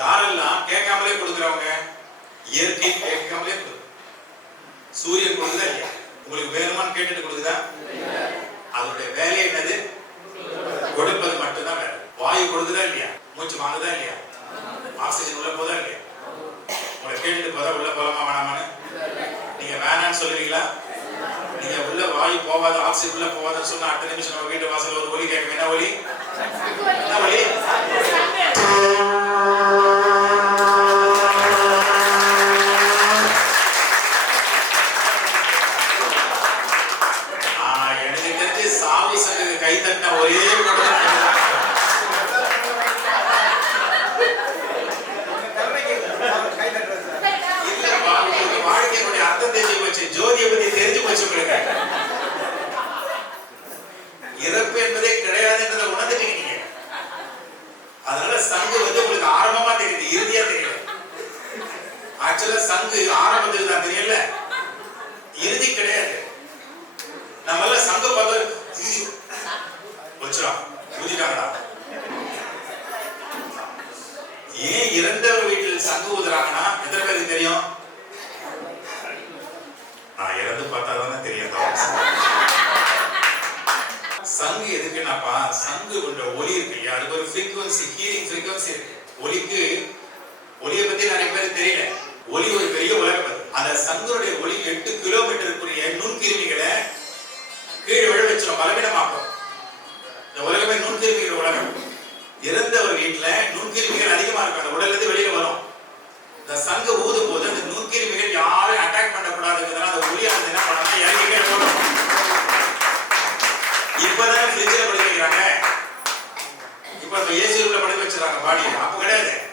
யாரெல்லாம் கேட்காமலே கொடுக்குறவங்க? இயற்கை கேட்காமலே கொடுக்கும். சூரியன் கொடுக்குதா இல்லையா? உங்களுக்கு வேணுமான்னு கேட்டுட்டு கொடுக்குதா? அதனுடைய வேலை என்னது? கொடுப்பது மட்டும்தான் வேலை. வாயு கொடுக்குதா இல்லையா? மூச்சு வாங்குதா இல்லையா? ஆக்சிஜன் உள்ள போதா இல்லையா? உங்களை கேட்டுட்டு போதா உள்ள போலாமா வேணாமான்னு? நீங்க வேணான்னு சொல்லுவீங்களா? நீங்க உள்ள வாயு போவாத, ஆக்சிஜன் உள்ள போவாதுன்னு சொன்னா அடுத்த நிமிஷம் நம்ம வீட்டு வாசல்ல ஒரு ஒலி கேட்கும். என்ன ஒலி? என்ன ஒலி? எனக்கு தெரிஞ்சு சாவி சங்கு கை தட்டின ஒரே வாழ்க்கையினுடைய அர்த்தம் தெரிஞ்சு போச்சு, ஜோதியை பத்தி தெரிஞ்சு போச்சு உங்களுக்கு. இறப்பு என்பதே கிடையாதுன்றதை உணர்ந்துட்டீங்க நீங்க. அதனால சங்கு உங்களுக்கு ஆரம்பமா தெரியுது, இறுதியா தெரியல. ஆக்சுவலா சங்கு ஆரம்பத்துக்கு தான் தெரியல, இறுதி கிடையாது. நம்ம எல்லாம் சங்கு பார்த்து வச்சுடா ஊதிட்டாங்கடா. ஏன் இறந்தவர் வீட்டில் சங்கு ஊதுறாங்கன்னா எத்தனை பேருக்கு தெரியும்? நான் இறந்து பார்த்தாதான் தெரியும். சங்கு எதுக்குன்னாப்பா, சங்கு ஒலி இருக்கு இல்லையா, அதுக்கு ஒரு ஃப்ரீக்வன்சி, ஹீலிங் ஃப்ரீக்வன்சி இருக்கு. ஒலியை பத்தி நிறைய பேருக்கு தெரியல. ஒலி ஒரு பெரிய உலகம். அந்த சங்குடைய ஒலி 8 கிலோமீட்டருக்குரிய நுண்கிருமிகளை கீழே விழ வச்சிடும், பலவீனமாக்கும். இந்த உலகமே நுண்கிருமிகள் உலகம். இறந்தவர் வீட்டுல நுண்கிருமிகள் அதிகம்